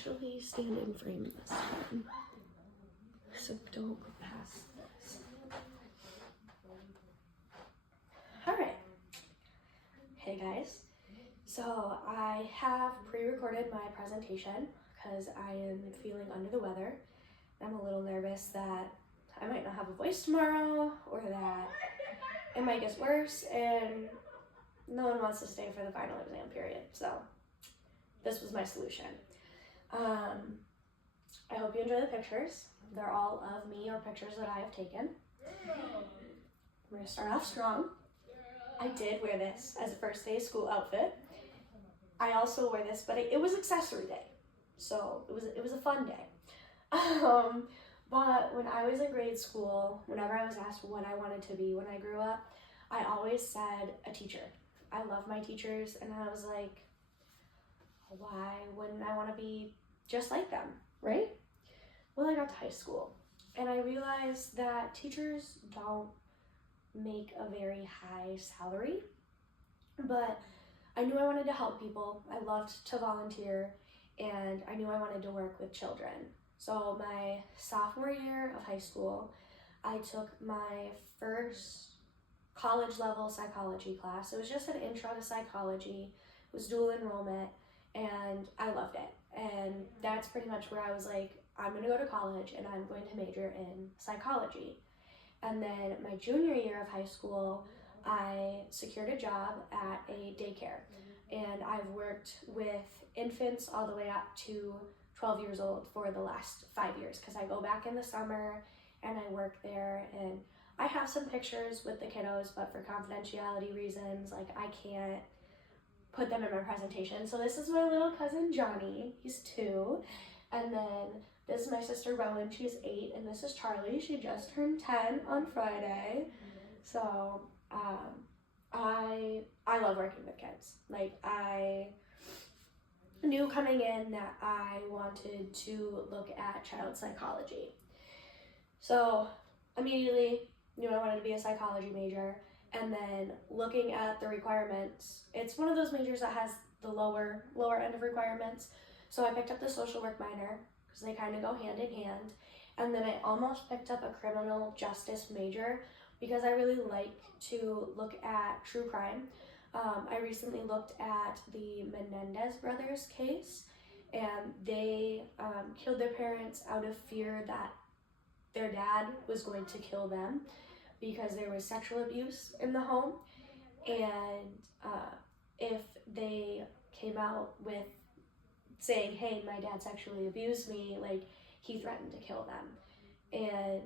actually stand in frame this time, so don't go past this. Alright. Hey guys. So I have pre-recorded my presentation because I am feeling under the weather. I'm a little nervous that I might not have a voice tomorrow or that it might get worse, and no one wants to stay for the final exam period, so this was my solution. I hope you enjoy the pictures. They're all of me or pictures that I have taken. I'm gonna start off strong. I did wear this as a first day of school outfit. I also wore this, but it was accessory day, so it was a fun day. But when I was in grade school, whenever I was asked what I wanted to be when I grew up, I always said a teacher. I love my teachers, and I was like, why wouldn't I want to be just like them, right? Well, I got to high school, and I realized that teachers don't make a very high salary, but I knew I wanted to help people. I loved to volunteer, and I knew I wanted to work with children. So my sophomore year of high school, I took my first college level psychology class. It was just an intro to psychology. It was dual enrollment, and I loved it. And that's pretty much where I was like, I'm gonna go to college and I'm going to major in psychology. And then my junior year of high school, I secured a job at a daycare. And I've worked with infants all the way up to 12 years old for the last 5 years, because I go back in the summer and I work there, and I have some pictures with the kiddos, but for confidentiality reasons, like I can't put them in my presentation. So this is my little cousin Johnny, he's 2, and then this is my sister Rowan, she's 8, and this is Charlie, she just turned 10 on Friday. So I love working with kids. Like, I knew coming in that I wanted to look at child psychology. So immediately knew I wanted to be a psychology major, and then looking at the requirements, it's one of those majors that has the lower end of requirements. So I picked up the social work minor because they kind of go hand in hand, and then I almost picked up a criminal justice major because I really like to look at true crime. I recently looked at the Menendez brothers case, and they killed their parents out of fear that their dad was going to kill them because there was sexual abuse in the home. And if they came out with saying, hey, my dad sexually abused me, like, he threatened to kill them. And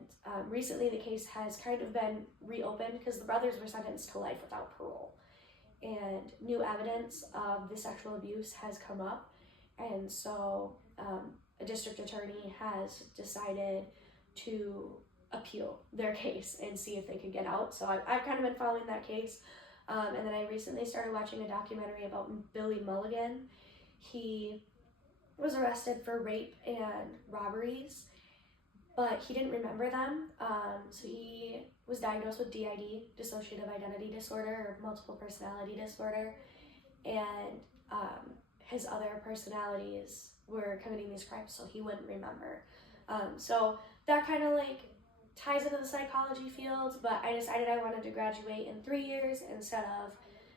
recently the case has kind of been reopened because the brothers were sentenced to life without parole. And new evidence of the sexual abuse has come up, and so a district attorney has decided to appeal their case and see if they could get out. So I've kind of been following that case, and then I recently started watching a documentary about Billy Mulligan. He was arrested for rape and robberies, but he didn't remember them, so he was diagnosed with DID, dissociative identity disorder, or multiple personality disorder, and his other personalities were committing these crimes, so he wouldn't remember. So that kind of like ties into the psychology field, but I decided I wanted to graduate in 3 years instead of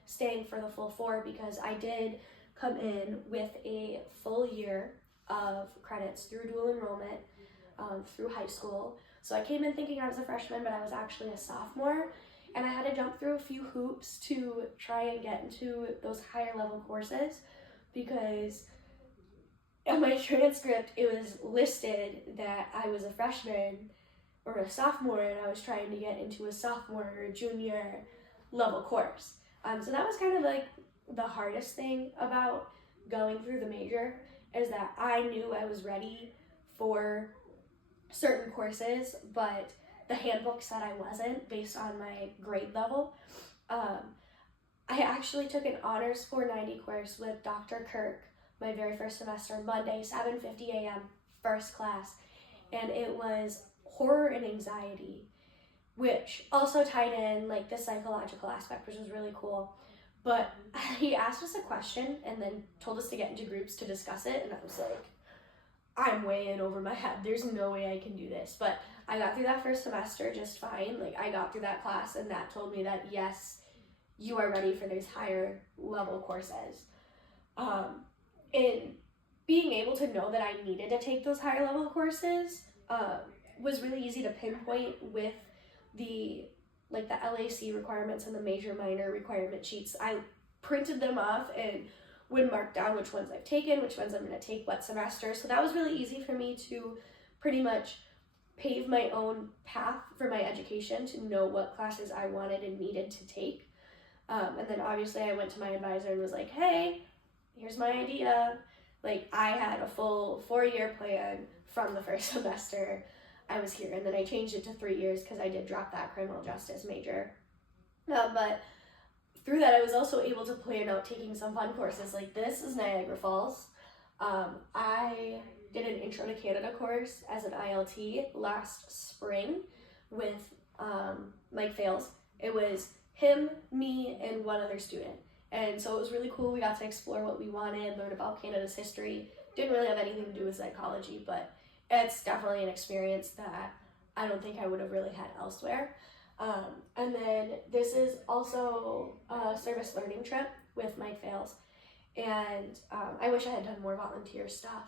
staying for the full 4, because I did come in with a full year of credits through dual enrollment through high school. So I came in thinking I was a freshman, but I was actually a sophomore, and I had to jump through a few hoops to try and get into those higher level courses, because in my transcript it was listed that I was a freshman or a sophomore, and I was trying to get into a sophomore or junior level course. So that was kind of like the hardest thing about going through the major, is that I knew I was ready for certain courses, but the handbook said I wasn't based on my grade level. I actually took an honors 490 course with Dr. Kirk my very first semester, Monday, 7:50 a.m., first class, and it was horror and anxiety, which also tied in like the psychological aspect, which was really cool. But he asked us a question and then told us to get into groups to discuss it, and I was like, I'm way in over my head. There's no way I can do this. But I got through that first semester just fine. Like, I got through that class, and that told me that, yes, you are ready for these higher level courses. And being able to know that I needed to take those higher level courses was really easy to pinpoint with the LAC requirements and the major minor requirement sheets. I printed them off and would mark down which ones I've taken, which ones I'm going to take what semester. So that was really easy for me to pretty much pave my own path for my education, to know what classes I wanted and needed to take. And then obviously I went to my advisor and was like, hey, here's my idea. Like, I had a full 4-year plan from the first semester I was here, and then I changed it to 3 years because I did drop that criminal justice major. But through that, I was also able to plan out taking some fun courses. Like, this is Niagara Falls. I did an Intro to Canada course as an ILT last spring with Mike Fales. It was him, me, and one other student. And so it was really cool. We got to explore what we wanted, learn about Canada's history. Didn't really have anything to do with psychology, but it's definitely an experience that I don't think I would have really had elsewhere. And then this is also a service learning trip with Mike Fales. And I wish I had done more volunteer stuff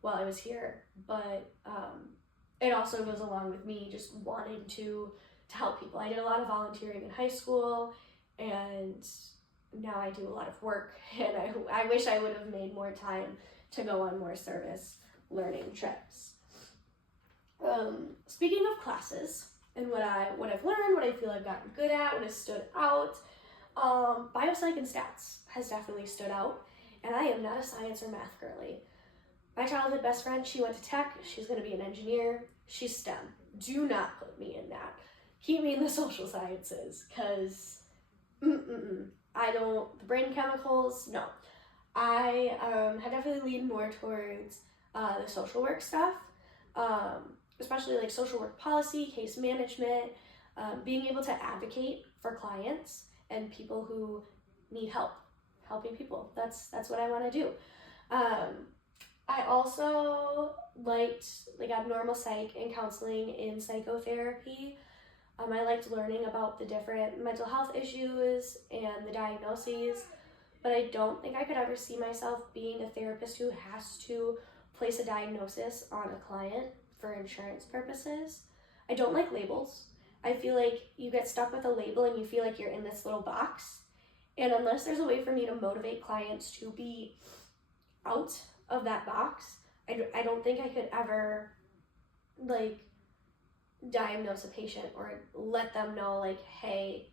while I was here, but it also goes along with me just wanting to help people. I did a lot of volunteering in high school, and now I do a lot of work, and I wish I would have made more time to go on more service learning trips. Speaking of classes and what I've learned, what I feel I've gotten good at, what has stood out, biopsych and stats has definitely stood out, and I am not a science or math girly. My childhood best friend, she went to tech, she's going to be an engineer, she's STEM. Do not put me in that. Keep me in the social sciences, because the brain chemicals, no. I have definitely leaned more towards the social work stuff, especially like social work policy, case management, being able to advocate for clients and people who need help, helping people. That's what I want to do. I also liked like abnormal psych and counseling in psychotherapy. I liked learning about the different mental health issues and the diagnoses, but I don't think I could ever see myself being a therapist who has to place a diagnosis on a client for insurance purposes. I don't like labels. I feel like you get stuck with a label and you feel like you're in this little box. And unless there's a way for me to motivate clients to be out of that box, I don't think I could ever like diagnose a patient or let them know like, hey,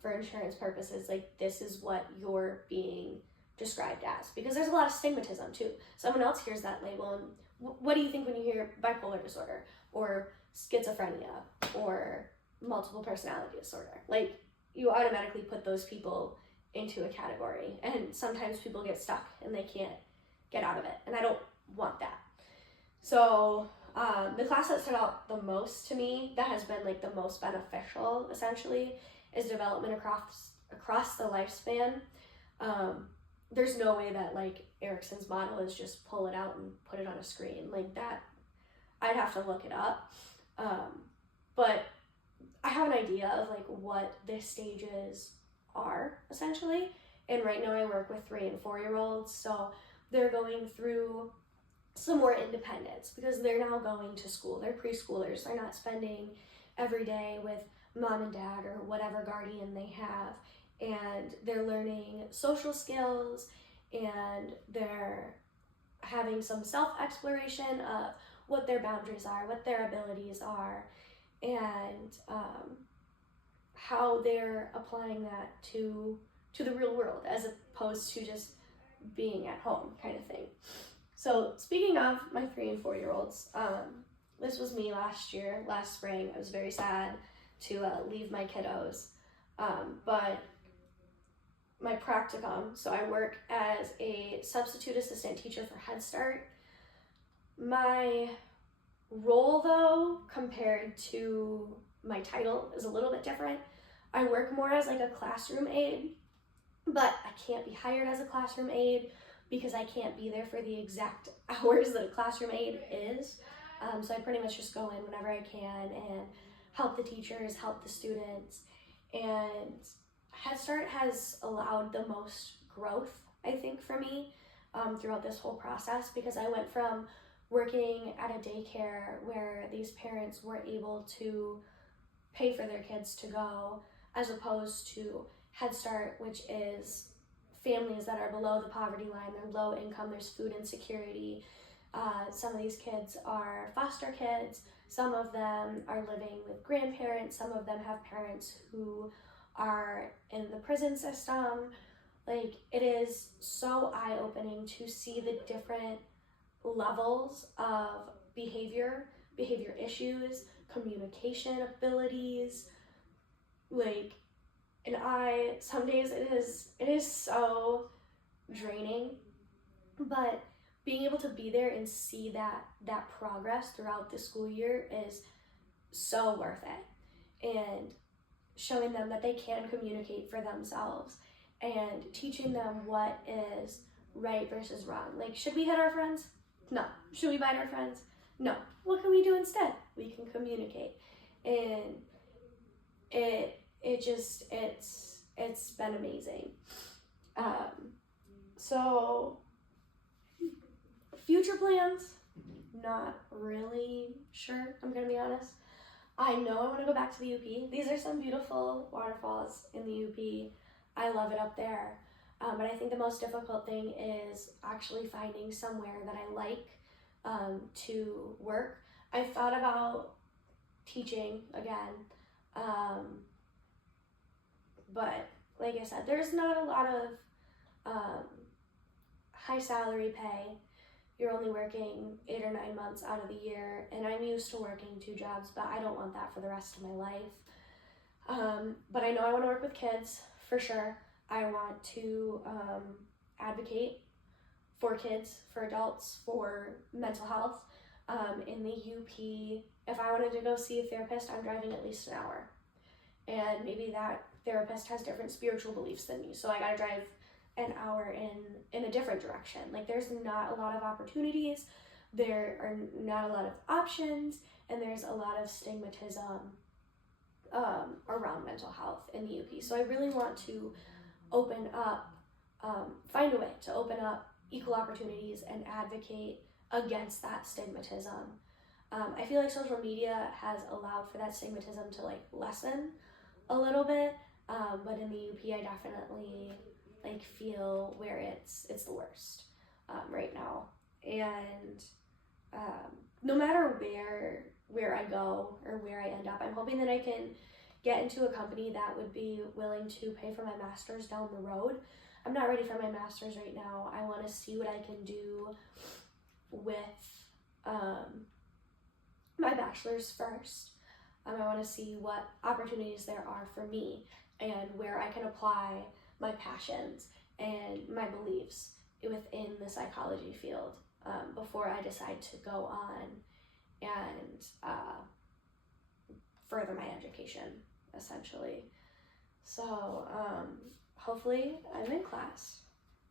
for insurance purposes, like this is what you're being described as, because there's a lot of stigmatism too. Someone else hears that label and what do you think when you hear bipolar disorder or schizophrenia or multiple personality disorder? Like, you automatically put those people into a category, and sometimes people get stuck and they can't get out of it, and I don't want that. So the class that stood out the most to me, that has been like the most beneficial essentially, is development across the lifespan. There's no way that like Erickson's model is just pull it out and put it on a screen like that. I'd have to look it up. But I have an idea of like what the stages are essentially. And right now I work with 3 and 4-year-olds. So they're going through some more independence because they're now going to school. They're preschoolers. They're not spending every day with mom and dad or whatever guardian they have. And they're learning social skills, and they're having some self-exploration of what their boundaries are, what their abilities are, and how they're applying that to the real world as opposed to just being at home kind of thing. So speaking of my 3 and 4-year-olds, this was me last spring. I was very sad to leave my kiddos, but my practicum, so I work as a substitute assistant teacher for Head Start. My role though, compared to my title, is a little bit different. I work more as like a classroom aide, but I can't be hired as a classroom aide because I can't be there for the exact hours that a classroom aide is. So I pretty much just go in whenever I can and help the teachers, help the students. And Head Start has allowed the most growth, I think, for me throughout this whole process, because I went from working at a daycare where these parents were able to pay for their kids to go, as opposed to Head Start, which is families that are below the poverty line. They're low income, there's food insecurity. Some of these kids are foster kids, some of them are living with grandparents, some of them have parents who are in the prison system. Like, it is so eye-opening to see the different levels of behavior issues, communication abilities, like, and some days it is so draining, but being able to be there and see that progress throughout the school year is so worth it. And showing them that they can communicate for themselves and teaching them what is right versus wrong. Like, should we hit our friends? No. Should we bite our friends? No. What can we do instead? We can communicate. And it's been amazing. So future plans, not really sure, I'm gonna be honest. I know I want to go back to the UP. These are some beautiful waterfalls in the UP. I love it up there. But I think the most difficult thing is actually finding somewhere that I like to work. I've thought about teaching again, but like I said, there's not a lot of high salary pay. You're only working 8 or 9 months out of the year, and I'm used to working 2 jobs, but I don't want that for the rest of my life. But I know I want to work with kids, for sure. I want to advocate for kids, for adults, for mental health. In the UP, if I wanted to go see a therapist, I'm driving at least an hour. And maybe that therapist has different spiritual beliefs than me, so I gotta drive an hour in a different direction. Like, there's not a lot of opportunities, there are not a lot of options, and there's a lot of stigmatism around mental health in the UP. So I really want to open up, find a way to open up equal opportunities and advocate against that stigmatism. I feel like social media has allowed for that stigmatism to like lessen a little bit, but in the UP I definitely like feel where it's the worst right now. And no matter where I go or where I end up, I'm hoping that I can get into a company that would be willing to pay for my master's down the road. I'm not ready for my master's right now. I want to see what I can do with my bachelor's first. I want to see what opportunities there are for me and where I can apply my passions and my beliefs within the psychology field before I decide to go on and further my education, essentially. So hopefully I'm in class,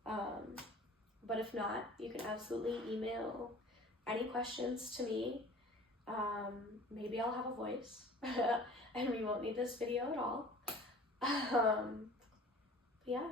but if not, you can absolutely email any questions to me. Maybe I'll have a voice and we won't need this video at all. Yeah,